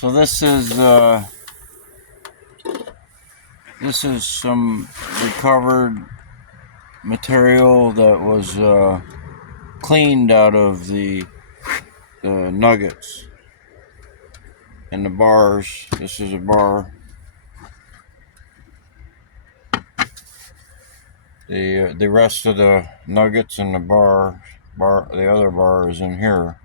So this is some recovered material that was cleaned out of the nuggets and the bars. This is a bar. The rest of the nuggets in the the other bar is in here.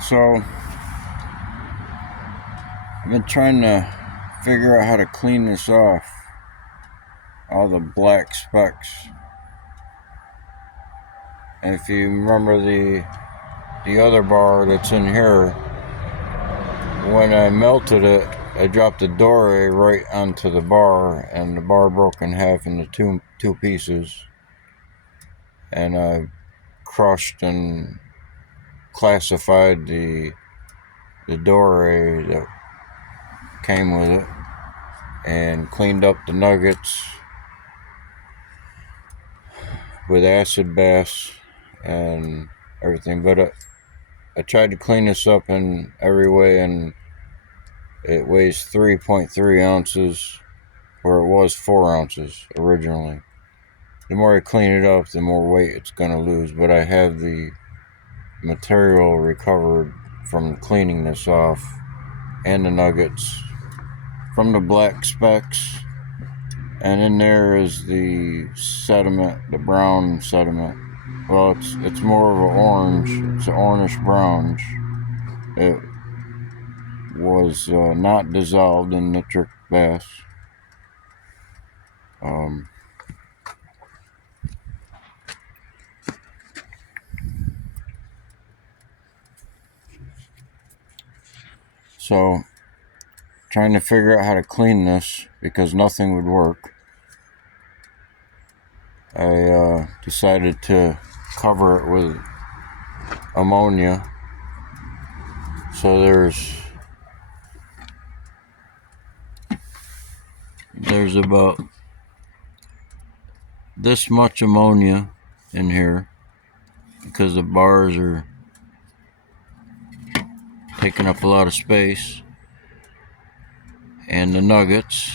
So I've been trying to figure out how to clean this off, all the black specks. And if you remember the other bar that's in here, when I melted it, I dropped the dory right onto the bar, and the bar broke in half into two pieces. And I crushed and classified the dory that came with it, and cleaned up the nuggets with acid baths and everything. But I tried to clean this up in every way, and it weighs 3.3 ounces, where it was 4 ounces originally. The more I clean it up, the more weight it's going to lose. But I have the material recovered from cleaning this off, and the nuggets from the black specks. And in there is the sediment, the brown sediment. Well, it's more of an orange. It's an orangish brownish. It was not dissolved in nitric baths. So, trying to figure out how to clean this because nothing would work. I decided to cover it with ammonia. So there's about this much ammonia in here because the bars are taking up a lot of space, and the nuggets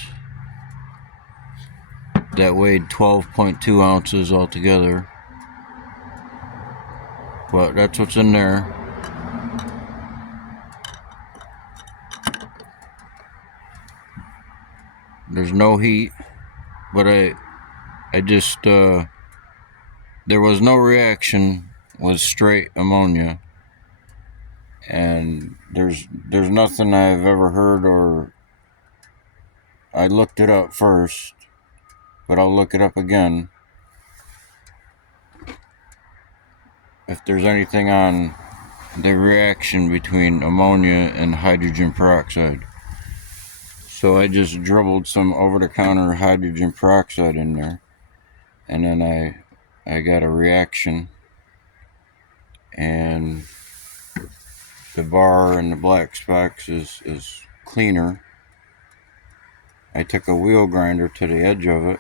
that weighed 12.2 ounces altogether, but that's what's in there. There's no heat, but I just there was no reaction with straight ammonia, and there's nothing I've ever heard, or I looked it up first, but I'll look it up again if there's anything on the reaction between ammonia and hydrogen peroxide. So I just dribbled some over-the-counter hydrogen peroxide in there, and then I got a reaction, and the bar and the black specks is cleaner. I took a wheel grinder to the edge of it,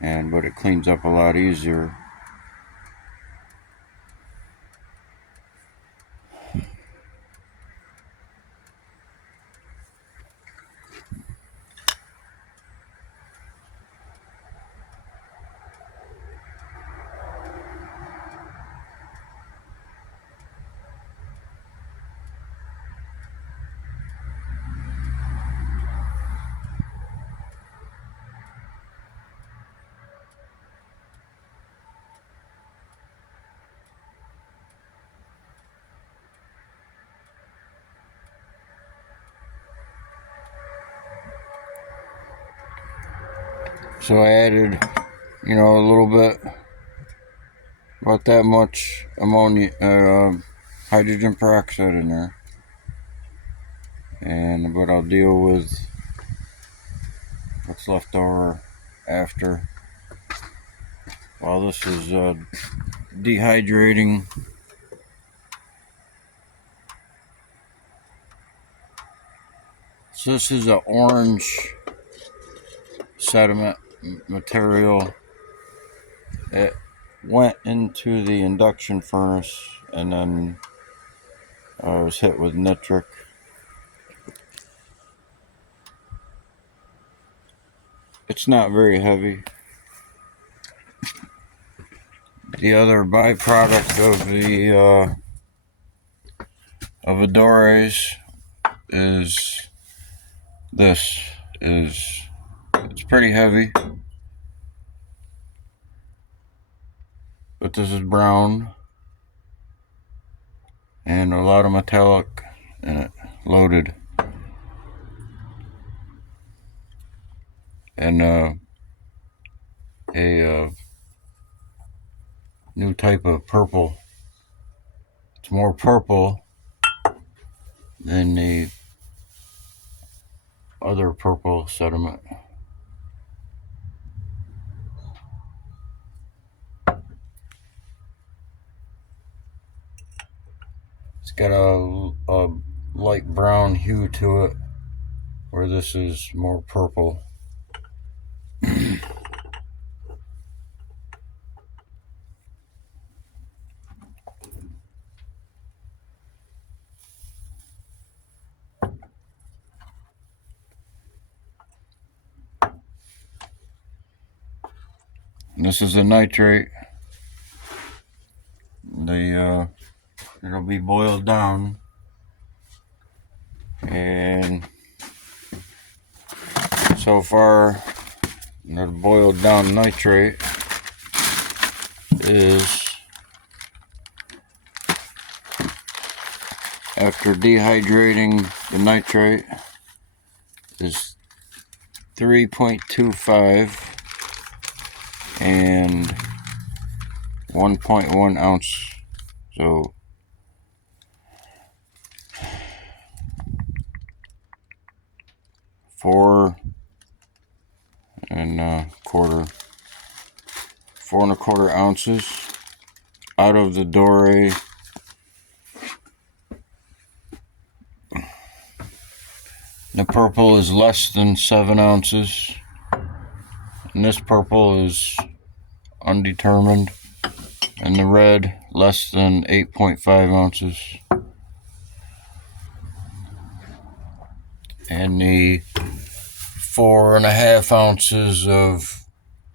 but it cleans up a lot easier. So I added, a little bit, about that much ammonia, hydrogen peroxide in there. But I'll deal with what's left over after. While this is dehydrating. So this is an orange sediment material. went into the induction furnace, and then I was hit with nitric. It's not very heavy. The other byproduct of the Adores is this. It's pretty heavy, but this is brown and a lot of metallic in it, loaded, and a new type of purple. It's more purple than the other purple sediment. It's got a light brown hue to it, where this is more purple. And this is a nitrate. It'll be boiled down, and so far the boiled down nitrate is, after dehydrating the nitrate, is 3.25 and 1.1 ounce. So 4.25 ounces out of the Dore. The purple is less than 7 ounces, and this purple is undetermined, and the red less than 8.5 ounces. And the 4.5 ounces of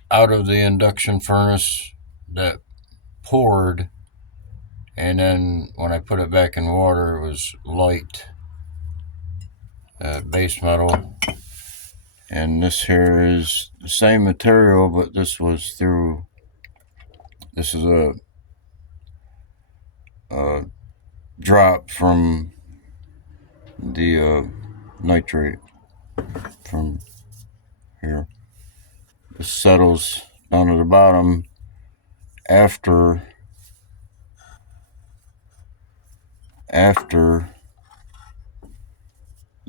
out of the induction furnace that poured, and then when I put it back in water, it was light base metal. And this here is the same material, but this is a drop from the nitrate from here. It settles down to the bottom after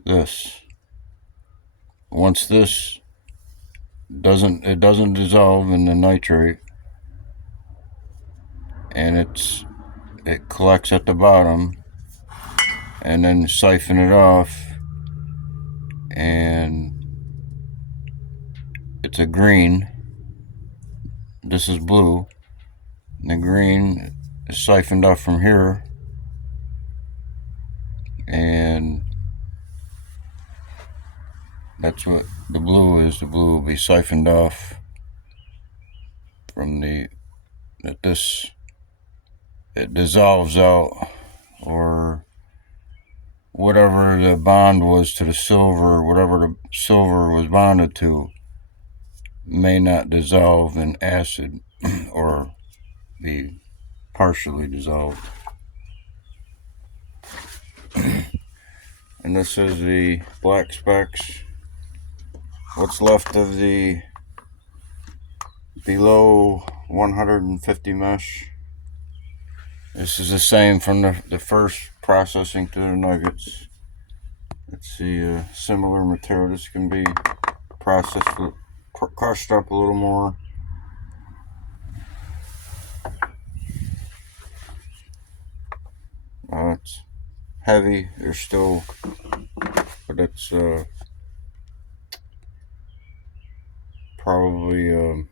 this. Once this doesn't dissolve in the nitrate, and it collects at the bottom, and then siphon it off, and it's a green. This is blue. And the green is siphoned off from here, and that's what the blue is. The blue will be siphoned off from it dissolves out, or whatever the bond was to the silver, whatever the silver was bonded to, may not dissolve in acid or be partially dissolved. And this is the black specks. What's left of the below 150 mesh. This is the same from the first processing to the nuggets. It's the similar material. This can be processed, crushed up a little more. It's heavy. There's still, but it's probably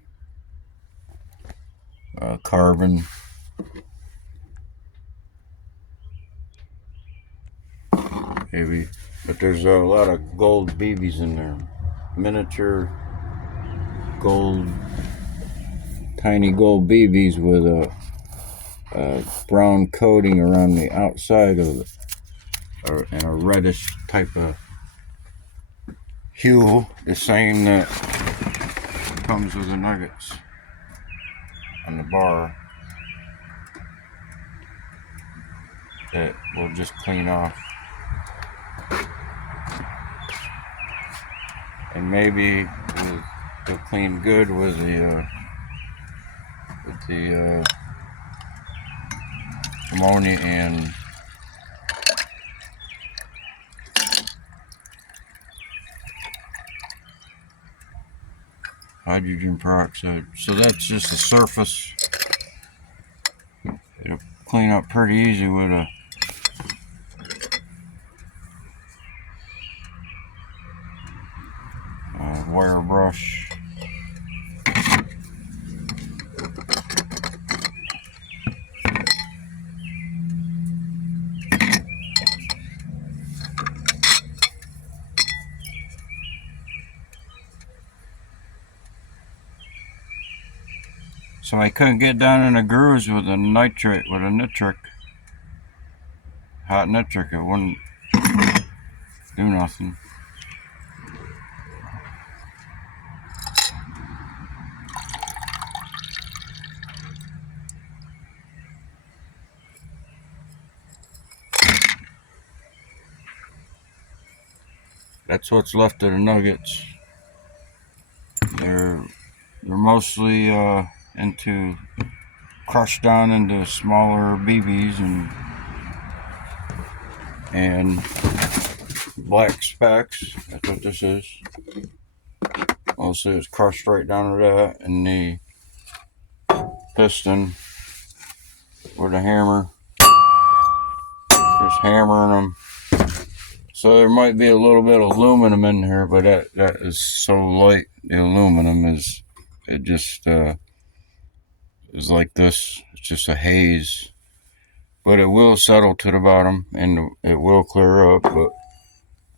carbon. Maybe, but there's a lot of gold BBs in there. Miniature gold, tiny gold BBs with a brown coating around the outside of it, and a reddish type of hue, the same that comes with the nuggets on the bar, that we'll just clean off. And maybe they'll clean good with the ammonia and hydrogen peroxide. So that's just the surface. It'll clean up pretty easy with a wire brush. So I couldn't get down in the grooves with a nitrate, hot nitric. It wouldn't do nothing. That's what's left of the nuggets. They're mostly into crushed down into smaller BBs and black specks. That's what this is. Mostly it's crushed right down to that, and the piston with a hammer, just hammering them. So there might be a little bit of aluminum in here, but that is so light. The aluminum is, it just is like this. It's just a haze, but it will settle to the bottom and it will clear up. But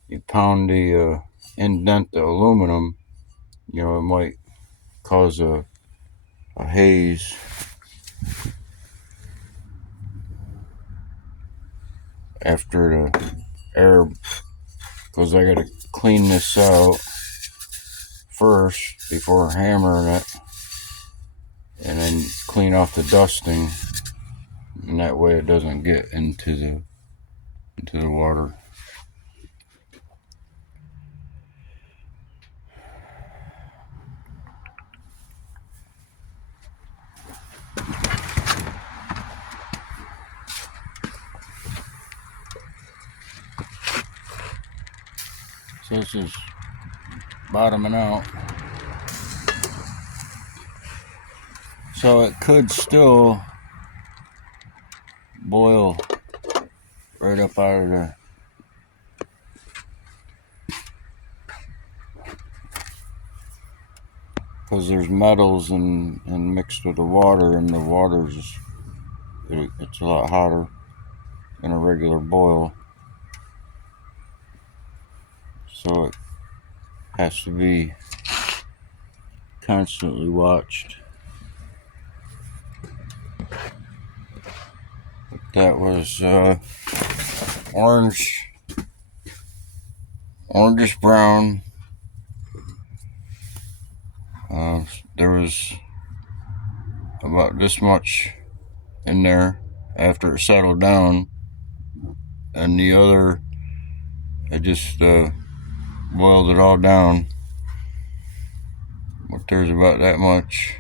you pound the indent the aluminum, it might cause a haze. After the air, because I gotta clean this out first before hammering it, and then clean off the dusting, and that way it doesn't get into the water. So this is bottoming out. So it could still boil right up out of there. Because there's metals and mixed with the water, and the water's it's a lot hotter than a regular boil. So it has to be constantly watched. That was orangish brown. There was about this much in there after it settled down, and the other, I just boiled it all down, but there's about that much.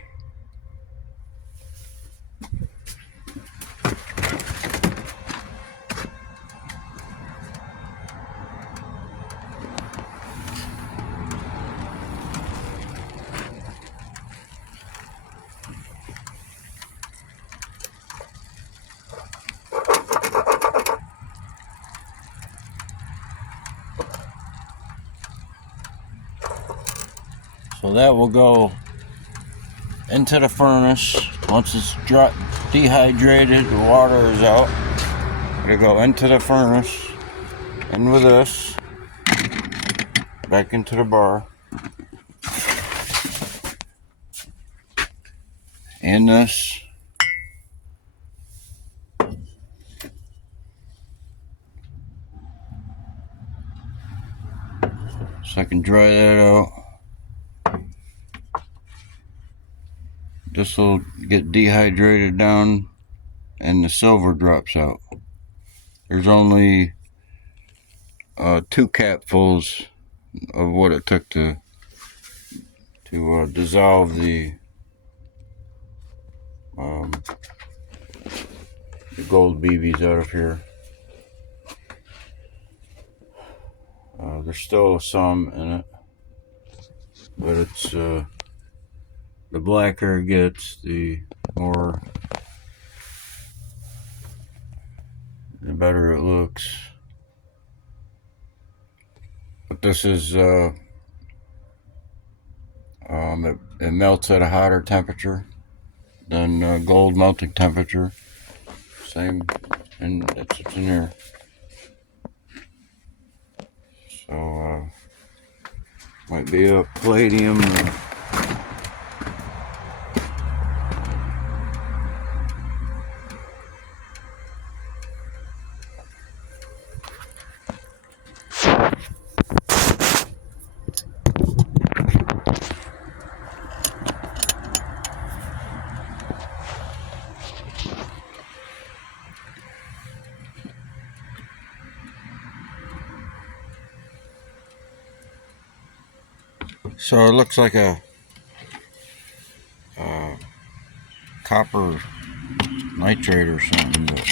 So that will go into the furnace. Once it's dehydrated, the water is out. It'll go into the furnace, in with this, back into the bar, and this. So I can dry that out. This will get dehydrated down and the silver drops out. There's only 2 capfuls of what it took to dissolve the gold BBs out of here. There's still some in it, but it's the blacker it gets, the better it looks. But this is it melts at a hotter temperature than gold melting temperature. Same, and that's what's in here. So might be a palladium. So it looks like a copper nitrate or something. But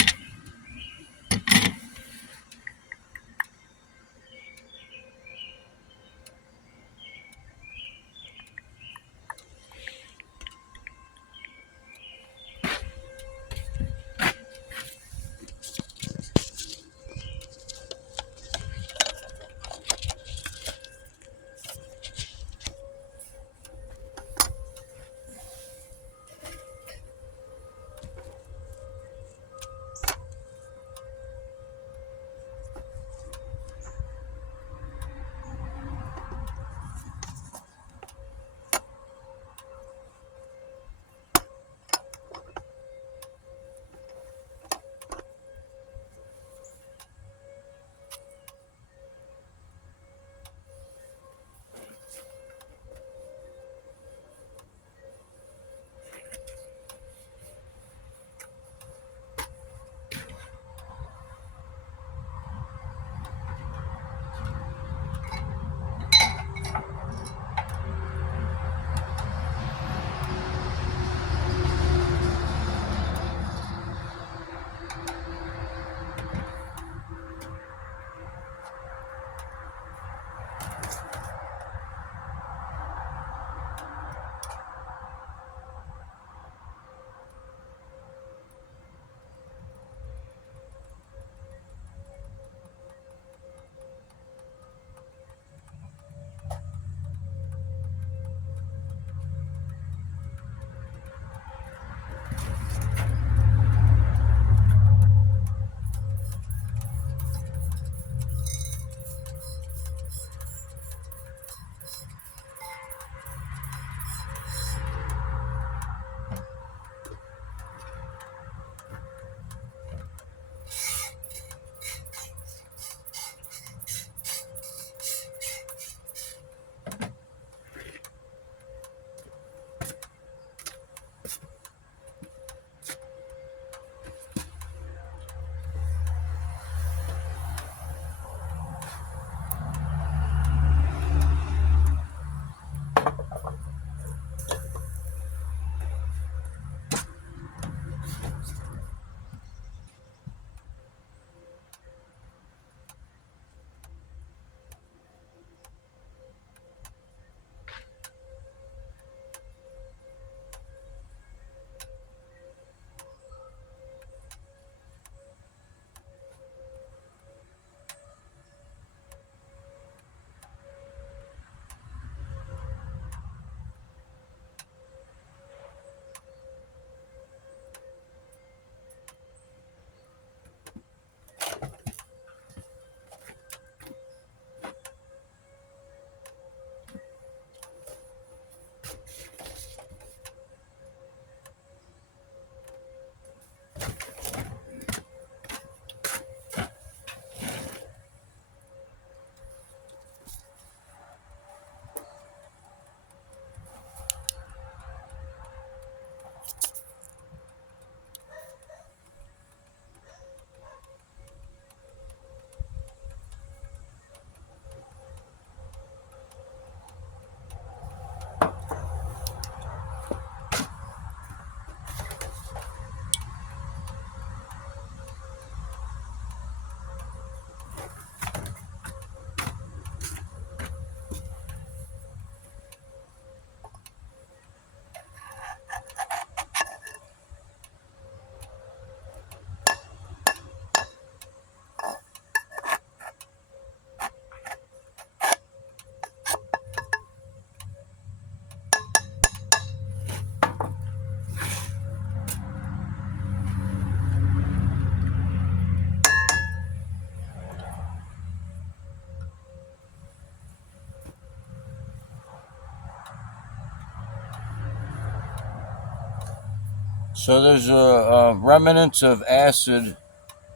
So there's a remnants of acid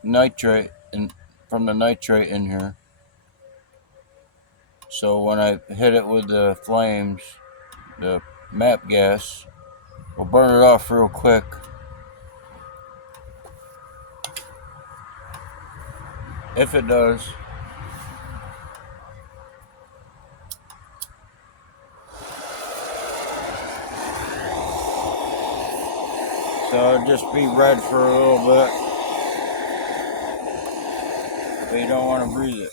nitrate from the nitrate in here. So when I hit it with the flames, the MAP gas will burn it off real quick. If it does. So it'll just be red for a little bit, but you don't want to breathe it.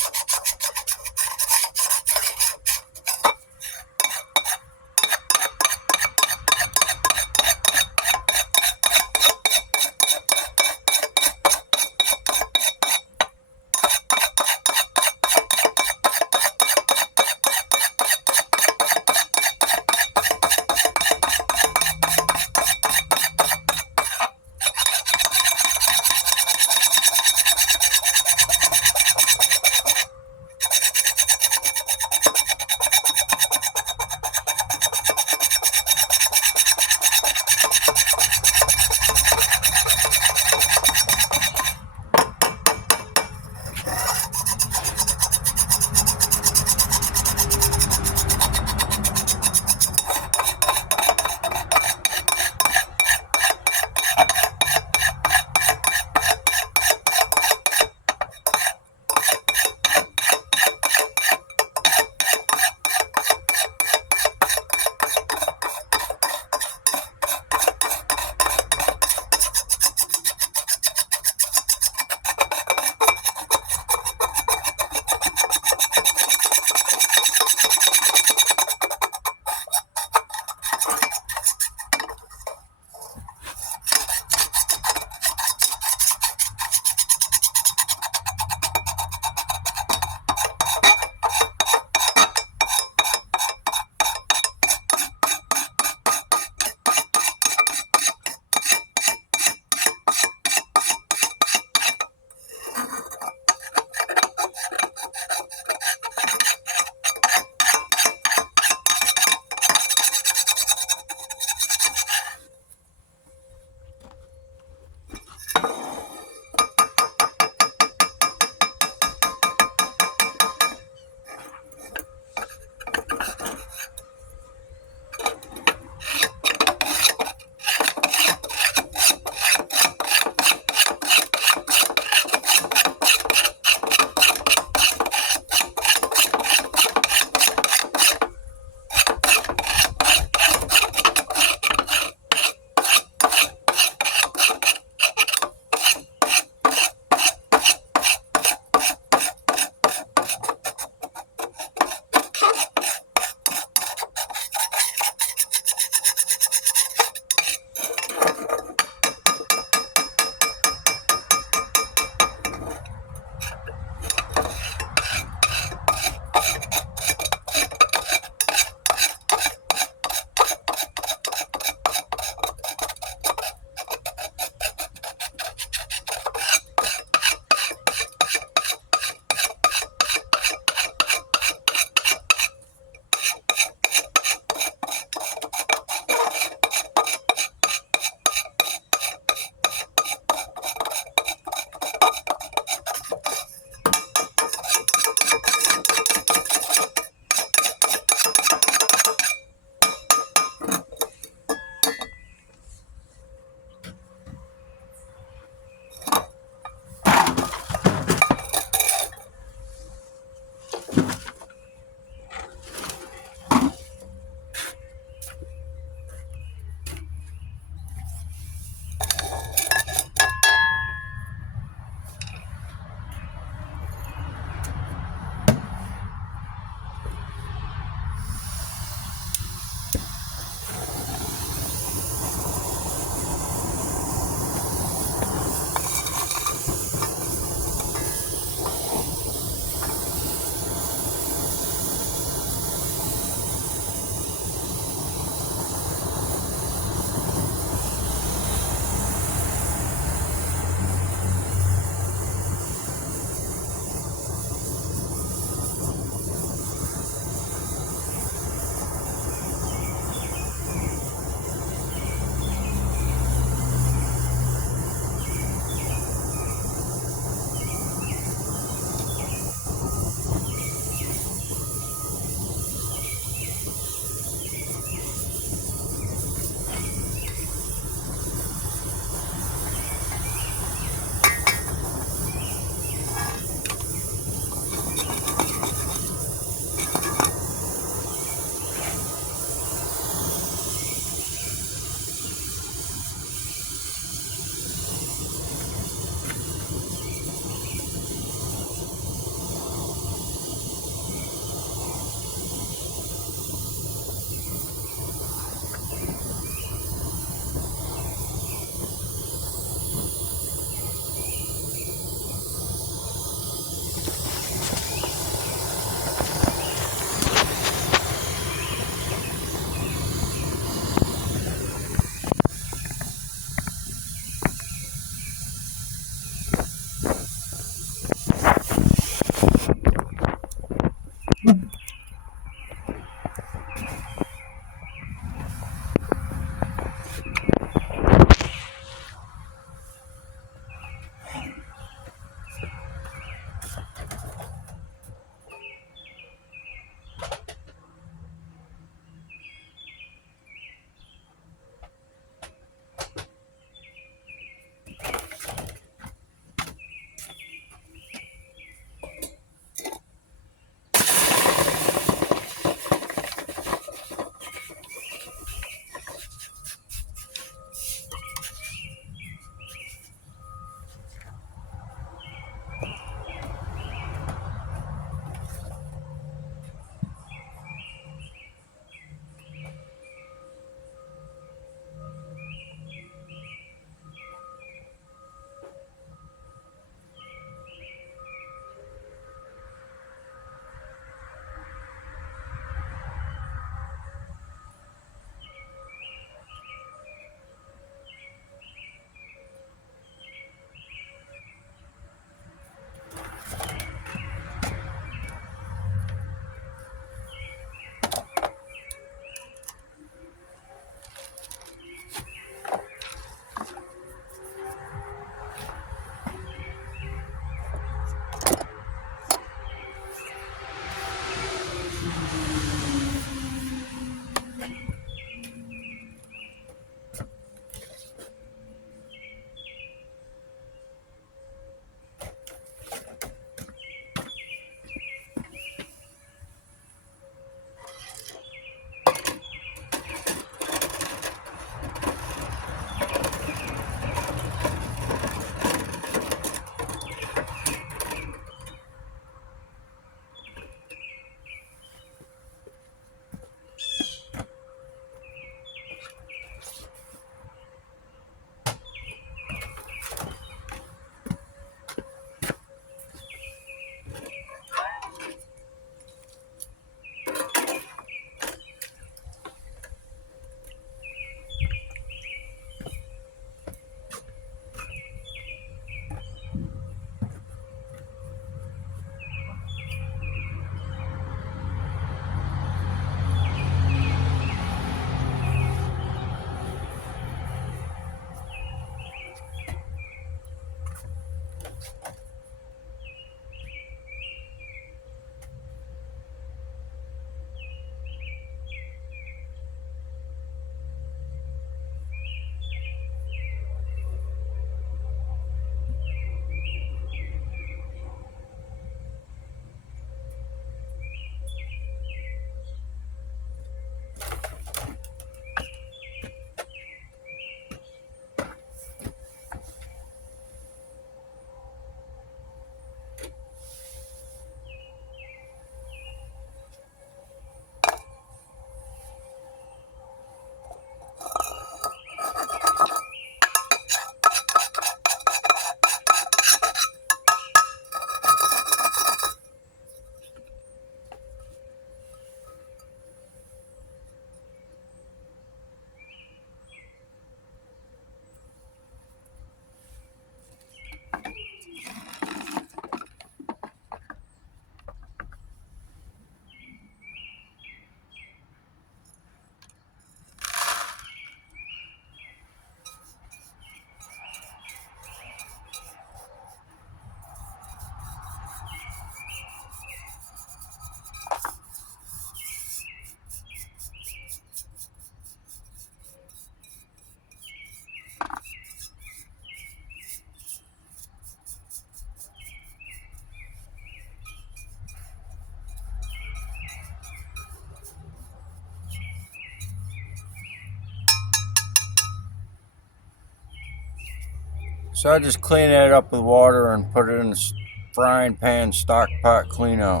So I just clean it up with water and put it in the frying pan, stock pot clean out.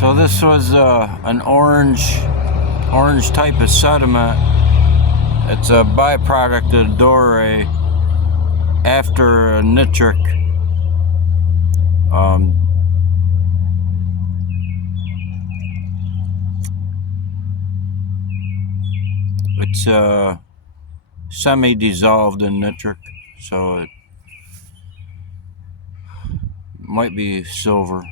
So this was an orange type of sediment. It's a byproduct of doré after nitric. It's semi-dissolved in nitric, so it might be silver.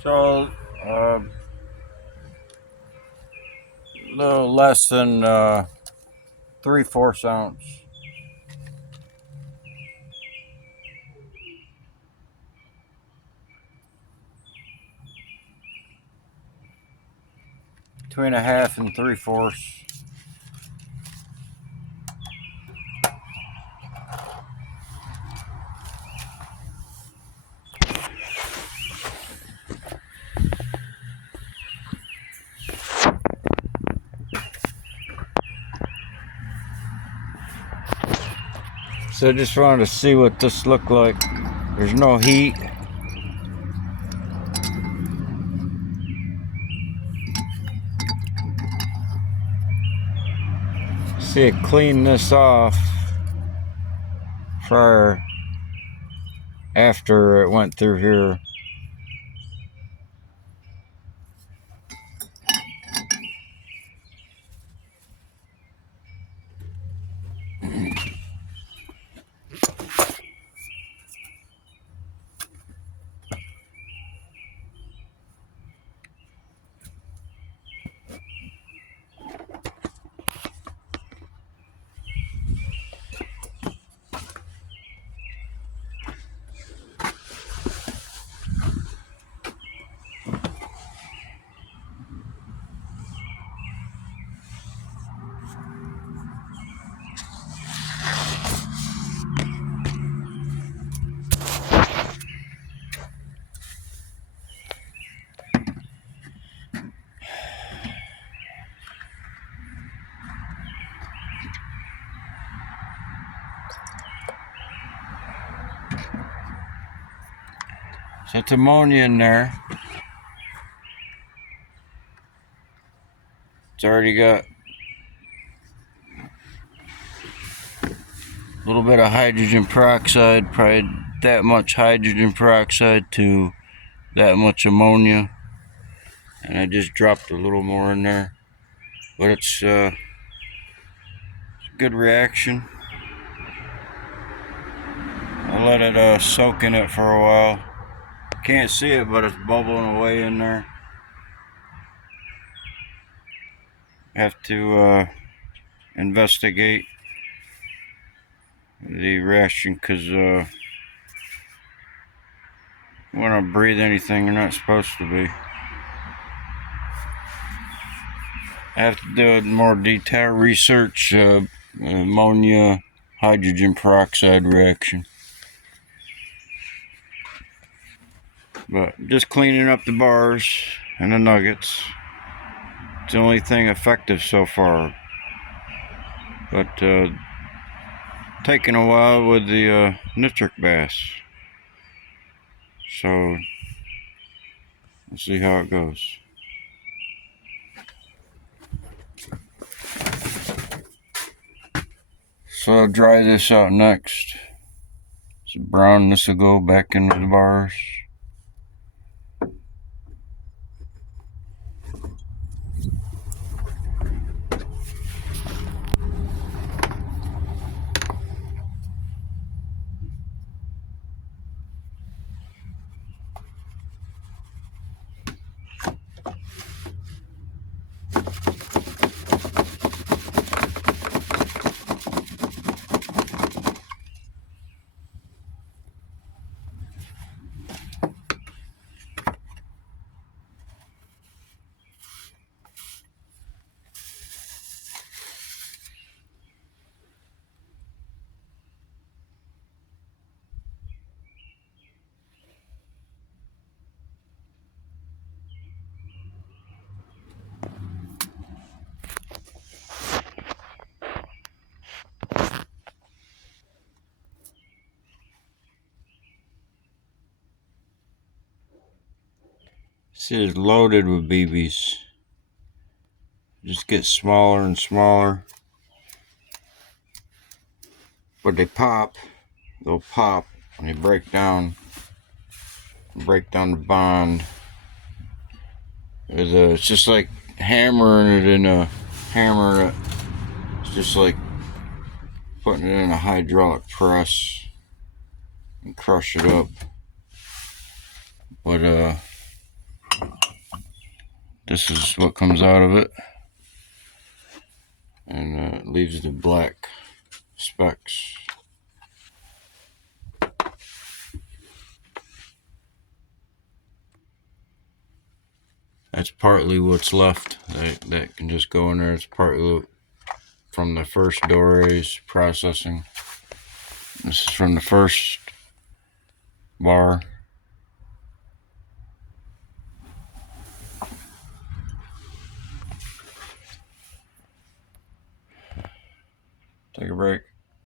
So a little less than 3/4 ounce. Between 1/2 and 3/4. So I just wanted to see what this looked like. There's no heat. See it clean this off prior, after it went through here. So it's ammonia in there. It's already got a little bit of hydrogen peroxide, probably that much hydrogen peroxide to that much ammonia. And I just dropped a little more in there. But it's a good reaction. I let it soak in it for a while. Can't see it, but it's bubbling away in there. Have to investigate the reaction, because when I breathe anything you're not supposed to be. I have to do more detailed research. Ammonia hydrogen peroxide reaction. But just cleaning up the bars and the nuggets. It's the only thing effective so far. But taking a while with the nitric bass. So let's see how it goes. So I'll dry this out next. So brown, this will go back into the bars. See, it's loaded with BBs. Just get smaller and smaller. But they pop. They'll pop and they break down the bond. It's just like hammering it in a hammer. It's just like putting it in a hydraulic press and crush it up. But this is what comes out of it, and it leaves the black specks. That's partly what's left. That can just go in there. It's partly from the first Dore's processing. This is from the first bar. Take a break.